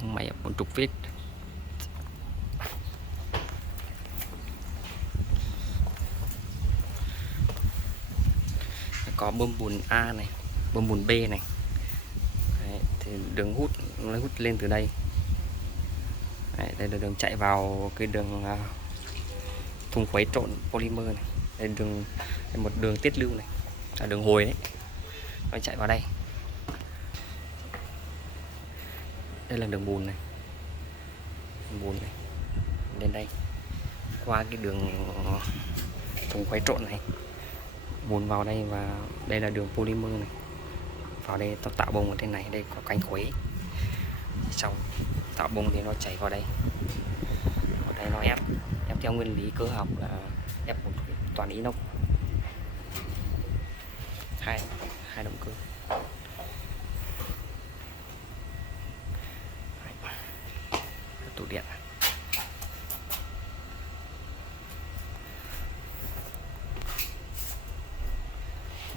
thang máy 40 feet. Có bơm bùn A này, bơm bùn B này. Đấy, thì đường hút nó hút lên từ đây. Đấy, đây là đường chạy vào cái đường thùng khuấy trộn polymer này. Đây một đường tiết lưu này, là đường hồi đấy, nó chạy vào đây. Đây là đường bùn này, đường bùn này lên đây qua cái đường thùng khuấy trộn này, bùn vào đây, và đây là đường polymer này vào đây, nó tạo bông ở trên này. Đây có cánh khuấy, xong tạo bông thì nó chảy vào đây. Ở đây nó ép theo nguyên lý cơ học là ép một toàn inox, hai động cơ. Tủ điện.